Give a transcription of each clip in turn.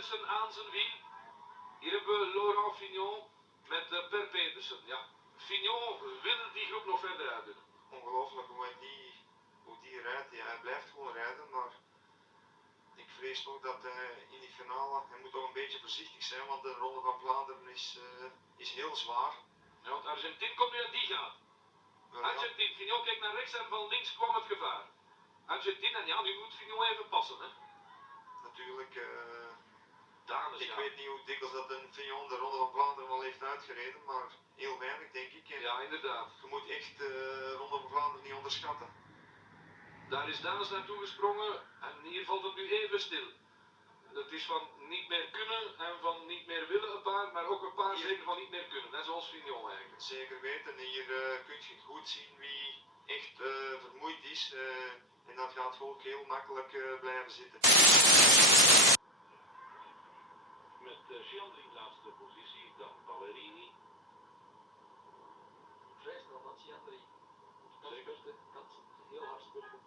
Pedersen aan zijn wiel. Hier hebben we Laurent Fignon met Per Pedersen. Ja, Fignon wil die groep nog verder uitdoen. Ongelooflijk hoe die rijdt. Ja, hij blijft gewoon rijden, maar ik vrees toch dat in die finale, hij moet toch een beetje voorzichtig zijn, want de Ronde van Vlaanderen is heel zwaar. Ja, want Argentin komt nu aan die gaat. Argentin, Fignon kijkt naar rechts en van links kwam het gevaar. Argentin, en ja, nu moet Fignon even passen, hè. Natuurlijk, Dames, ik weet niet hoe dikwijls dat een Fignon de Ronde van Vlaanderen al heeft uitgereden, maar heel weinig denk ik. En ja, inderdaad. je moet echt de Ronde van Vlaanderen niet onderschatten. Daar is Danes naartoe gesprongen en hier valt het nu even stil. Het is van niet meer kunnen en van niet meer willen een paar, maar ook een paar zeker van niet meer kunnen, net zoals Fignon eigenlijk. Zeker weten, hier kun je goed zien wie echt vermoeid is en dat gaat gewoon heel makkelijk blijven zitten. Met Chiandri in laatste positie, dan Ballerini. Vrij snel van Chiandri. Zeker. Kan heel hard spurten.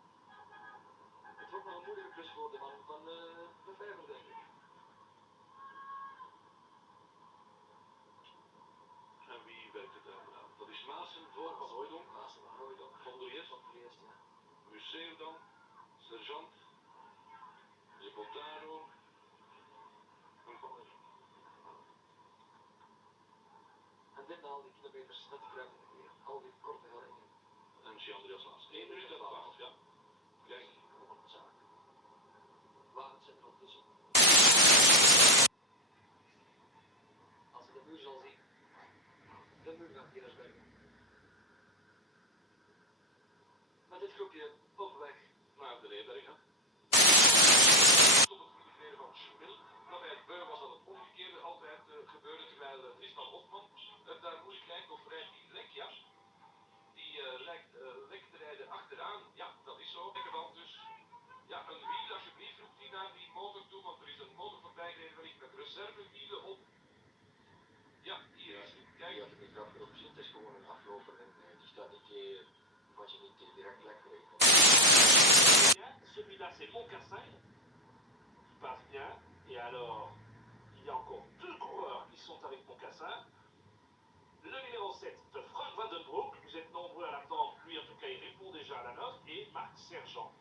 Het wordt nog een moeilijke klus voor de man van de Vijver, denk ik. En wie werkt het daar aan? Dat is Maassen voor Van Hooijdonk. Maassen van Hooijdonk. Van der Eerst. Van der Eerst, ja. Museeuw dan. Sergeant. Lepotaro. En Van der. En dit na al die kilometers net kruipend weer. Al die korte hellingen. En Chiandri als laatste. 1 minuut en 12, ja. Kijk. Op de zaak. Wagens zitten er tussen. Als je de muur zal zien. De muur van Leberg. Met dit groepje op weg naar de Leberg. Tot het fotograferen van Schmil. Waarbij het beu was dat het omgekeerde altijd gebeurde, terwijl Tristan Hofman het daar moeilijk lijkt, of rijdt die lek, ja. Die lijkt lek te rijden achteraan. Ja, dat is zo. Want dus, ja, een wiel alsjeblieft, roept hij naar die motor toe, want er is een motor voorbij gereden wellicht met reservewielen op. Ja, hier is het. Kijk. Ja, ik dacht erop zit, het is gewoon een afloper en die staat niet, wat je niet direct lek weet. Celui-là, c'est Moncassin, qui passe bien. Et alors, il y a encore 2 coureurs qui sont avec Moncassin. Le numéro 7, Frank Vandenbroek. Vous êtes nombreux à l'attendre. Lui, en tout cas, il répond déjà à la note. Et Marc Sergent.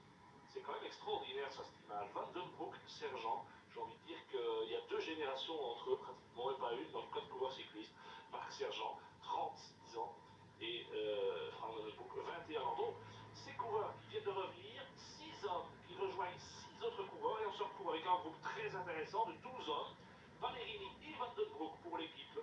C'est quand même extraordinaire, ça, cette image. Vandenbroek, Sergent. J'ai envie de dire qu'il y a 2 générations entre eux, pratiquement, et pas une, dans le code coureur cycliste. Marc Sergent, 36 ans. Et Frank Vandenbroek, 21 ans. Donc, ces coureurs qui viennent de revenir, 6 hommes qui rejoignent 6 autres coureurs. Et on se retrouve avec un groupe très intéressant de 12 hommes. Valérini et Vandenbroek pour l'équipe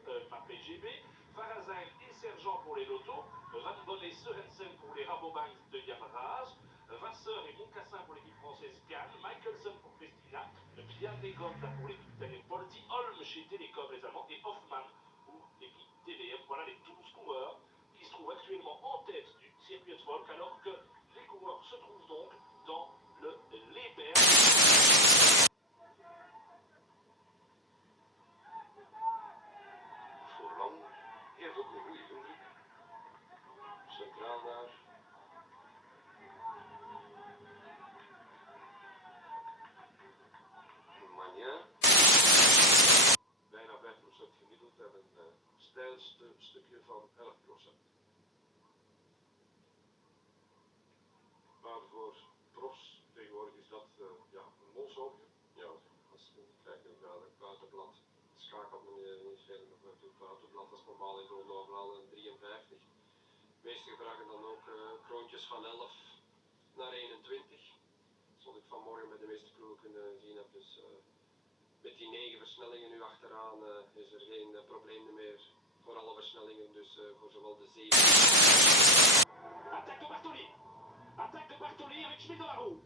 PGB. Farazijn et Sergent pour les lotos, Van Bonnet Sørensen pour les Rabobank de Yamaraz, Vasseur et Moncassin pour l'équipe française Cannes, Michelson pour Festina, Piane Gonda pour l'équipe italienne Polti, Holm chez Télécom les Allemands et Hoffmann pour l'équipe TVM. Voilà les 12 coureurs qui se trouvent actuellement en tête du circuit de Volk alors que les coureurs se trouvent donc dans le Leberg. Heeft ook een goede indruk. Centraal daar. Mania. Bijna 5% gemiddeld en een steilste stukje van 11%. Maar voor profs tegenwoordig is dat ja, een molshoopje. Ja, als je kijkt naar het buitenblad, schakelt men niet veel nog naartoe. Het buitenblad is normaal in de ronde overal een 53. De meesten gebruiken dan ook kroontjes van 11 naar 21. Zoals ik vanmorgen bij de meeste ploegen kunnen zien heb. Dus met die 9 versnellingen nu achteraan is er geen probleem meer voor alle versnellingen. Dus voor zowel de 7. Attaque de Bartoli. Attaque de Bartoli avec Schmidt dans la roue.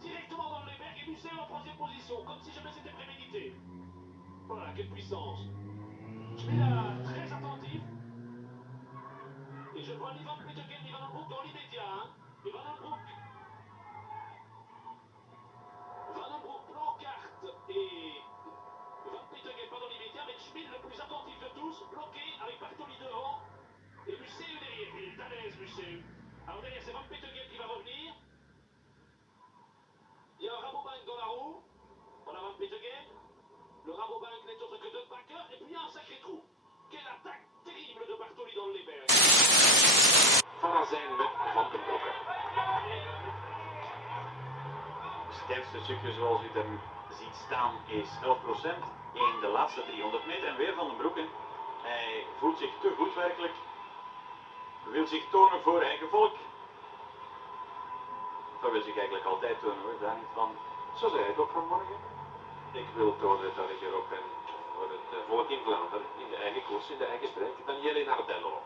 Directement dans le Leberg et Museeuw en troisième position, comme si jamais c'était prémédité. Voilà, quelle puissance. Schmidt là, très attentif. Et je vois ni Van Petegem ni Vandenbroek dans l'immédiat. Hein. Et Vandenbroek blancarte et Van Petegem pas dans l'immédiat, mais Schmidt le plus attentif de tous, bloqué avec Bartoli devant. Et Museeuw derrière, il est à l'aise Museeuw. Alors derrière c'est Van Petegem qui va revenir. Il y a un Rabobank dans la roue. Voilà Van Petegem. Le Rabobank n'est autre que 2 vainqueurs et puis un sacré trou. Quelle attaque terrible de Bartoli dans le Leberg. Van zijn met Van den Broeke. De sterkste stukje zoals u hem ziet staan is 11% in de laatste 300 meter. En weer Van den Broeke. Hij voelt zich te goed werkelijk. Wil zich tonen voor eigen volk. Dat wil zich eigenlijk altijd tonen hoor, daar niet van. Zo zei het ook vanmorgen. Ik wil tonen dat ik er ook ben voor het volk in Vlaanderen, in de eigen koers, in de eigen streek. Daniele Nardello.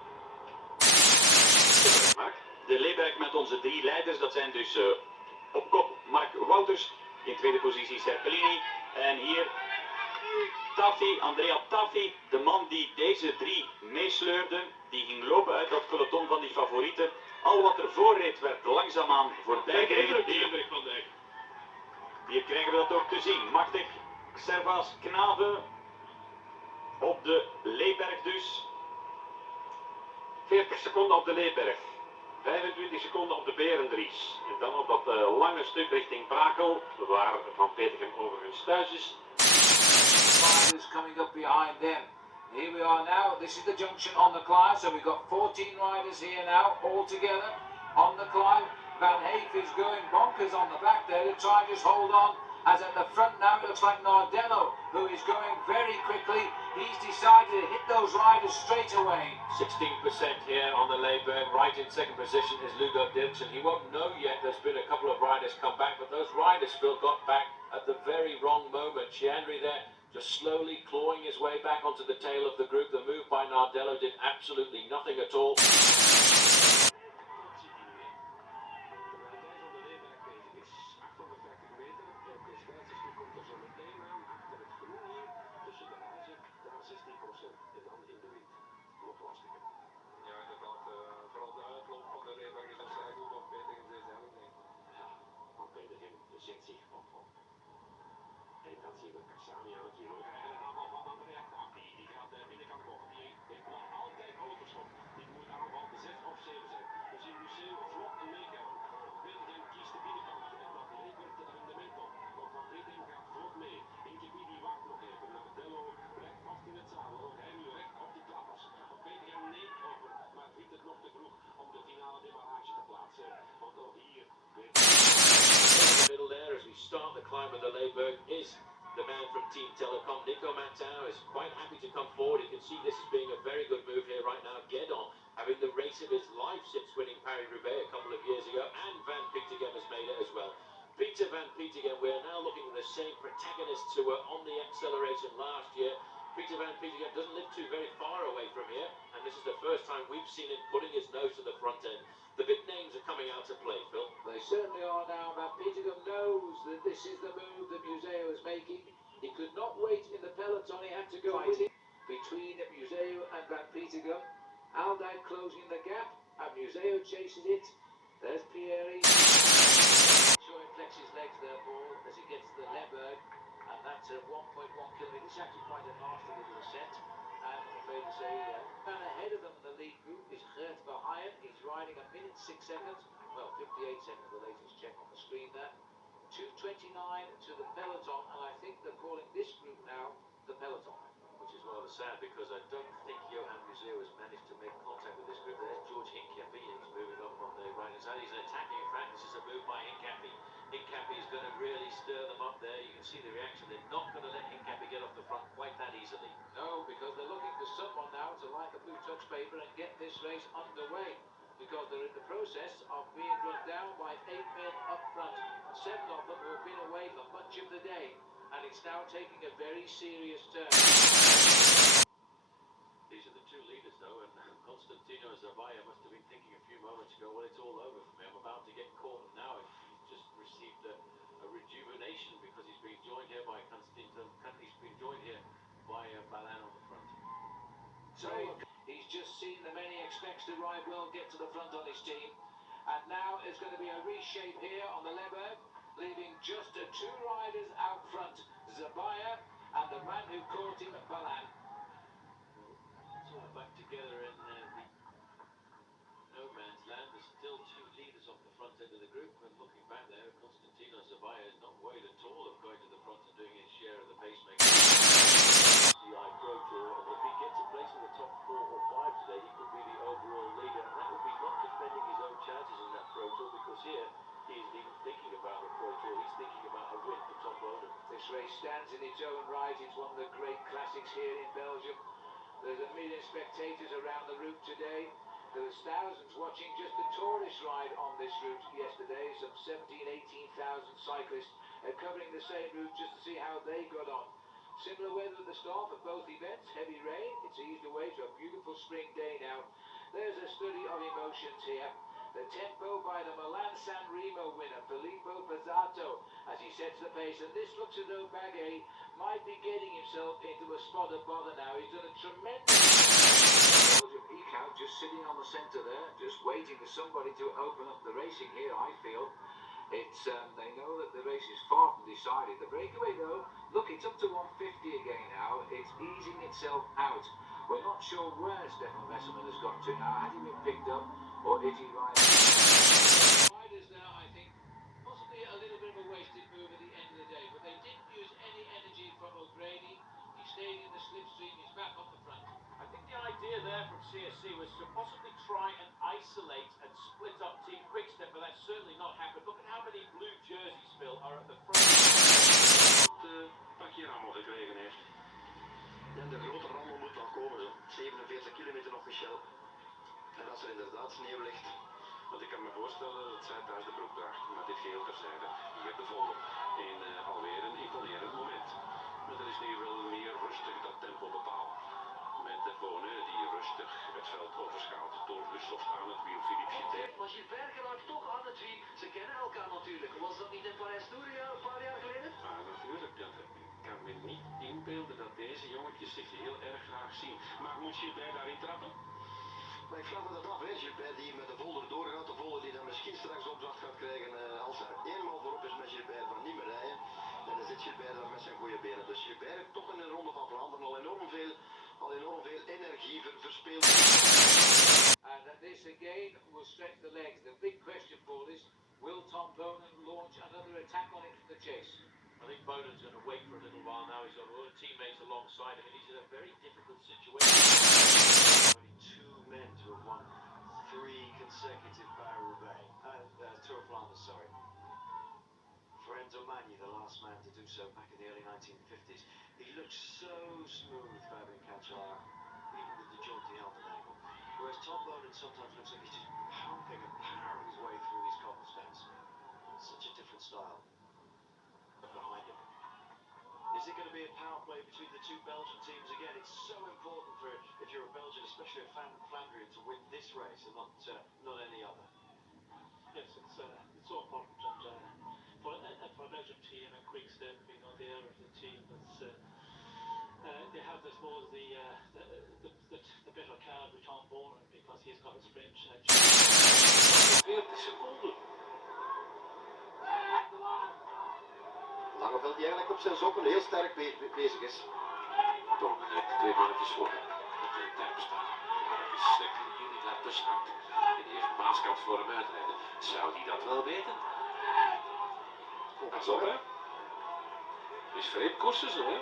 De Leberg met onze 3 leiders, dat zijn dus op kop Mark Wouters, in tweede positie Serpellini en hier Taffi, Andrea Taffi, de man die deze 3 meesleurde, die ging lopen uit dat peloton van die favorieten. Al wat er voorreed werd langzaamaan voorbij gereden. Hier krijgen we dat ook te zien. Machtig Servaas Knaven op de Leberg dus. 40 seconden op de Leberg. 25 seconden op de Berendries. En dan op dat lange stuk richting Brakel, waar Van Petegem overigens thuis is. Riders coming up behind them. Here we are now. This is the junction on the climb. So we've got 14 riders here now, all together on the climb. Van Heef is going bonkers on the back there to try and just hold on. As at the front now, it looks like Nardello, who is going very quickly. He's decided to hit those riders straight away. 16% here on the Leberg. Right in second position is Lugo Dirksen. He won't know yet. There's been a couple of riders come back, but those riders still got back at the very wrong moment. Henry there just slowly clawing his way back onto the tail of the group. The move by Nardello did absolutely nothing at all. Ja, inderdaad. Vooral de uitloop van de Leberg is een vrij goed op Petegem deze helling, denk ik. Van Petegem zet zich op. En dan zien we Cassania natuurlijk. En een aanval van Andrea Taffi. Die gaat de binnenkant boven. Die heeft nog altijd overschot. Dit moet aanval 6 of 7 zijn. We zien Museeuw vlot meegaan. Petegem kiest de binnenkant. En dat levert het rendement op. Want Van Petegem gaat vlot mee. Ingebied die wacht nog even. Nardello blijft vast in het zadel. Ook hij nu recht op die klappers. Van Petegem neemt over. Maar vindt het nog te vroeg om de finale demarrage te plaatsen. Want ook hier weer... In the middle there as we start the climb of the Leberg is the man from Team Telecom. Nico Mantau is quite happy to come forward. You can see this as being a very good move here right now. Gedon having the race of his life since winning Paris-Roubaix a couple of years ago, and Van Petegem has made it as well. Peter Van Petegem, we are now looking at the same protagonists who were on the acceleration last year. Peter Van Petegem doesn't live too very far away from here, and this is the first time we've seen him putting his nose to the front end. The big names are coming out to play, Phil. They certainly are now. Van Petegem knows that this is the move that Museo is making. He could not wait in the peloton. He had to go with it between Museo and Van Petegem. Aldijk closing the gap, and Museo chases it. There's Pieri. Showing flex his legs there, Paul, as he gets to the Leberg. And that's a 1.1 kilometre. It's actually quite a nasty little ascent. And I'm afraid to say, man ahead of them in the lead group is Gert Verheyen. He's riding 1 minute 6 seconds. Well, 58 seconds, the latest check on the screen there. 2:29 to the peloton, and I think they're calling this group now the peloton. Which is rather sad because I don't think Johan Museo has managed to make contact with this group. There's George Hincapie, and he's moving up on the right hand side. He's attacking, in fact, this is a move by Hincapie. Hincapie is going to really stir them up there. You can see the reaction. They're not going to let Hincapie get off the front quite that easily. No, because they're looking for someone now to light the blue touch paper and get this race underway. Because they're in the process of being run down by 8 men up front. 7 of them who have been away for much of the day. And it's now taking a very serious turn. These are the 2 leaders though, and Constantino Zavaya must have been thinking a few moments ago, well, it's all over for me. I'm about to get caught. And now he's just received a rejuvenation because he's been joined here by Constantino. He's been joined here by Balan on the front. So he's just seen the men he expects to ride well get to the front on his team. And now it's going to be a reshape here on the Leberg, leaving just 2 riders out front, Zabaya and the man who caught him, Balan. It's all back together in the no man's land. There's still 2 leaders off the front end of the group, and looking back there, Constantino Zabaya is not worried at all of going to the front and doing his share of the pacemaker. race stands in its own right. It's one of the great classics here in Belgium. There's 1 million spectators around the route today. There was thousands watching just the tourist ride on this route yesterday. Some 18,000 cyclists covering the same route just to see how they got on. Similar weather at the start for both events, heavy rain. It's eased away to a beautiful spring day now. There's a study of emotions here. The tempo by the Milan-San Remo winner, Filippo Pozzato, as he sets the pace. And this looks as though Bagay might be getting himself into a spot of bother now. He's done a tremendous Belgium Ecout just sitting on the centre there, just waiting for somebody to open up the racing here, I feel. It's they know that the race is far from decided. The breakaway though, look, it's up to 150 again now. It's easing itself out. We're not sure where Stefan Wesselman has got to now. Has he been picked up or is he right? Riders now, I think, possibly a little bit of a wasted move at the end of the day, but they didn't use any energy from O'Grady. He stayed in the slipstream. He's back on the front. I think the idea there from CSC was to possibly try and isolate and split up Team Quickstep, but that's certainly not happened. Look at how many blue jerseys, Phil, are at the front. Het pakje rammel gekregen heeft. En de grote rammel moet nog komen, zo. 47 kilometer officieel. En als er inderdaad sneeuw ligt. Want ik kan me voorstellen dat zij thuis de broek draagt, maar dit geheel terzijde. Hier de volgende in alweer een imponerend moment. Maar er is nu wel meer rustig dat tempo bepalen. Met de Bonen die rustig het veld overschaalt door Lusloft aan het wiel, Philippe Gilbert. Maar Gilbert geraakt toch aan het wiel. Ze kennen elkaar natuurlijk. Was dat niet in Parijs-Tours een paar jaar geleden? Maar natuurlijk, dat kan me niet inbeelden dat deze jongetjes zich heel erg graag zien. Maar moet Gilbert daarin trappen? Maar ik vraag me dat af, hè, Gilbert die met de Volder doorgaat, de Volder die dan misschien straks opdracht gaat krijgen als er eenmaal voorop is met Gilbert van niet meer rijden. En dan zit Gilbert daar met zijn goede benen. Dus Gilbert heeft toch in de ronde van Vlaanderen al enorm veel energie verspeeld. And this again will stretch the legs. The big question, Paul, is will Tom Bonen launch another attack on it from the chase? I think Bonen's going to wait for a little while now. He's got a lot of teammates alongside him, and he's in a very difficult situation. Only 2 men to have won 3 consecutive Tour of Flanders, sorry. Lorenzo Magni, the last man to do so back in the early 1950s. He looked so smooth, Fabian Cancellara, even with the jaunty helmet angle. Whereas Tom Bonen sometimes looks like he's just pumping and powering his way through these cobblestones. Such a different style. Behind him. Is it going to be a power play between the two Belgian teams again? It's so important for, if you're a Belgian, especially a Flandrian, to win this race and not any other. Yes, it's so important, and for a Belgian team and Quickstep being on the air of the team, they have, I suppose, the better card with Tom Bonen because he's got a sprint. 40 seconden. Langeveld die eigenlijk op zijn sokken heel sterk bezig is. Tom heeft 2 minuutjes voor hem. Dat in tijd bestaat. Dat is hier niet hard tussen hangt. En die heeft Maaskant voor hem uitrijden. Zou die dat wel weten? Pas op, hè. Is vreemd koersen zo, hè.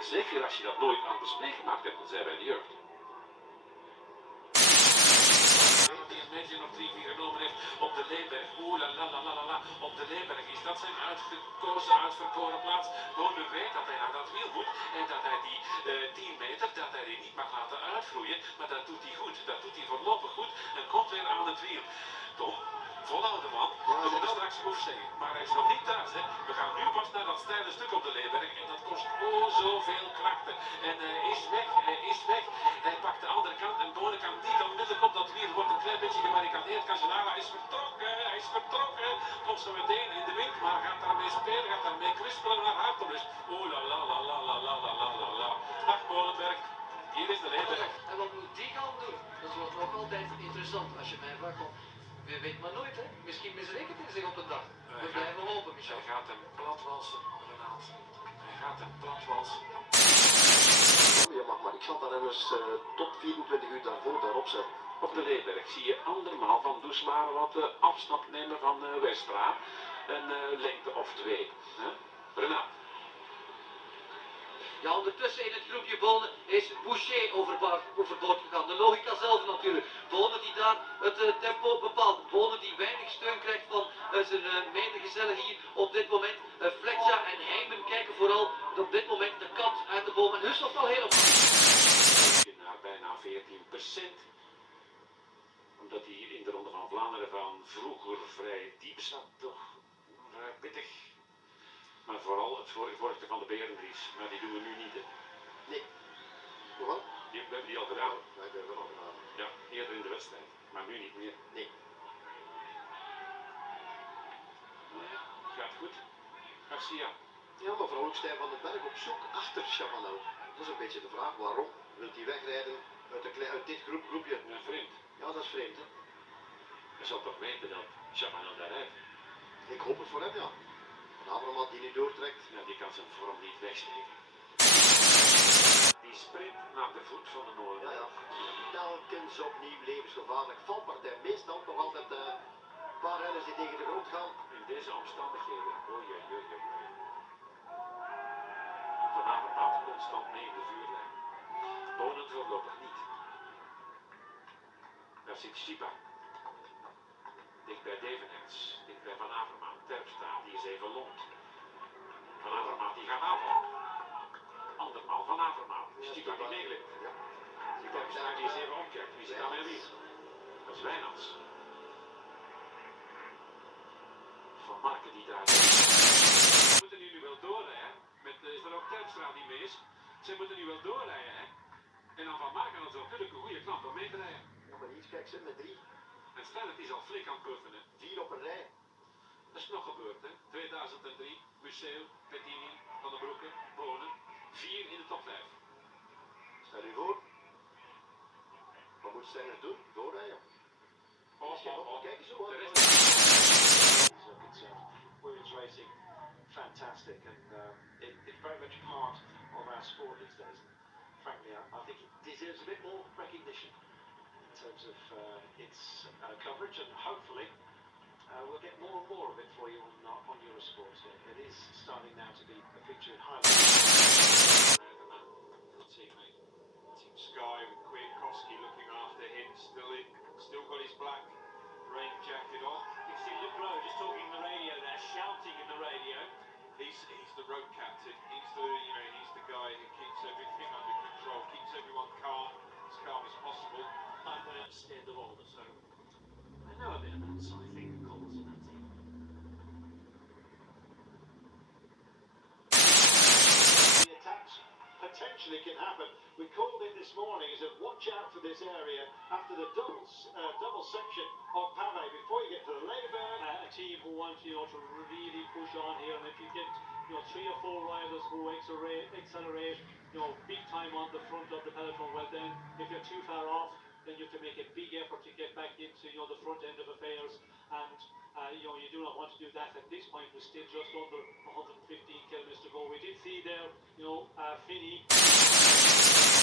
Zeker als je dat nooit anders meegemaakt hebt, dan zijn wij de jeugd. Die een meter of 3-4 genomen heeft op de Leberg. Oeh la la la la la. Op de Leberg is dat zijn uitverkoren plaats. Bonen weet dat hij naar dat wiel moet en dat hij die 10 meter, dat hij die niet mag laten uitgroeien. Maar dat doet hij goed. Dat doet hij voorlopig goed en komt weer aan het wiel. Tom, volhouden man. We moeten straks hoef zeggen. Maar hij is nog niet thuis, hè. We gaan nu pas naar dat steile stuk op de Leberg en dat kost zoveel krachten. En hij is weg. Hij pakt de andere kant en Bonen kan niet onmiddellijk op dat wiel. Wordt een klein beetje gebarricadeerd. Cancellara is vertrokken. Komt zo meteen in de wind, maar gaat daarmee spelen, gaat daarmee kwispelen naar Hartelust. Oeh la la la la la la la la la. Dag Molenberg, hier is de Leberg. En wat moet die gaan doen? Dat wordt nog altijd interessant als je mij vraagt. Je weet maar nooit, hè? Misschien misrekent hij zich op de dag. We blijven hopen, Michel. Hij gaat hem platwalsen, Renaat. Hij gaat hem platwalsen. Je mag maar, ik zal daar eens tot 24 uur daarop zetten. Op de Leberg zie je andermaal van Doesmare wat afstand nemen van Westra. Een lengte of 2. Renaat. Ja, ondertussen in het groepje Bonen is Boucher overboord gegaan. De logica zelf natuurlijk. Bonen die daar het tempo bepaalt. Bonen die weinig steun krijgt van zijn medegezellen hier op dit moment. Fletcher en Heyman kijken voor is nog wel helemaal. Naar bijna 14%. Omdat hij in de Ronde van Vlaanderen van vroeger vrij diep zat, toch vrij pittig. Maar vooral het voorgevorkte van de Berendries, maar die doen we nu niet. Hè. Nee. Wat? We hebben die al gedaan. Wij hebben dat al gedaan. Ja, eerder in de wedstrijd, maar nu niet meer. Nee. Gaat goed. Garcia. Ja, maar vooral ook Stijn van den Berg op zoek achter Chavanel. Dat is een beetje de vraag, waarom wil hij wegrijden uit dit groepje? Ja, vreemd. Ja, dat is vreemd, hè. Je zal toch weten dat Chavanel daar rijdt. Ik hoop het voor hem, ja. Van Avermaat die nu doortrekt. Ja, die kan zijn vorm niet wegsteken. Die sprint naar de voet van de Noorden. Ja, ja. Telkens opnieuw levensgevaarlijk. Valpartij, meestal nog altijd een paar renners die tegen de grond gaan. In deze omstandigheden. Oei, oei, oei, oei. Van Avermaat constant mee in de vuurlijn. Bonen voorlopig niet. Daar zit Stipa. Dicht bij Devenerts, dicht bij Van Avermaat. Terpstra, die is even lont. Van Avermaat die gaat aanvallen. Andermaal Van Avermaat. Stipa die meeglipt. Ja. Terpstra die is even omkijkt. Wie zit daar mee wie? Dat is Wijnands. Van Marken die daar... Ze moeten nu wel doorrijden. Is er ook Terpstra die mee is? Ze moeten nu wel doorrijden, hè? En dan Van Marken dan zo natuurlijk een goede knap om mee te rijden. Ja, maar hier, kijk, ze met 3. En Stennet is al flink aan het puffen, hè. 4 op een rij. Dat is nog gebeurd, hè. 2003, Museeuw, Pettini, Van den Broeke, Bonen. 4 in de top 5. Stel u voor. Wat moet Stennet doen? Doorrijden. Kijk eens hoe Women's racing, fantastic, and it's very much part of our sport these days. Frankly, I think it deserves a bit more recognition in terms of its coverage, and hopefully we'll get more and more of it for you on Eurosport. It is starting now to be a feature in highlights. Team Sky with Kwiatkowski looking after him, still got his black rain jacket on. You can see Luke Rowe just talking in the radio there, shouting in the radio. He's the road captain. He's the guy who keeps everything under control, keeps everyone calm, as calm as possible. I'm going to understand the older, so I know a bit about cycling and colours in that team. The attacks potentially can happen. We called it this morning is that watch out for this area after the double section of Pave before you get to the Leberg. A team who want to really push on here, and if you get 3 or 4 riders who accelerate big time on the front of the peloton, well then if you're too far off, then you have to make a big effort to get back into the front end of affairs, and you do not want to do that at this point. We're still just under 115 kilometers to go. We did see there Finney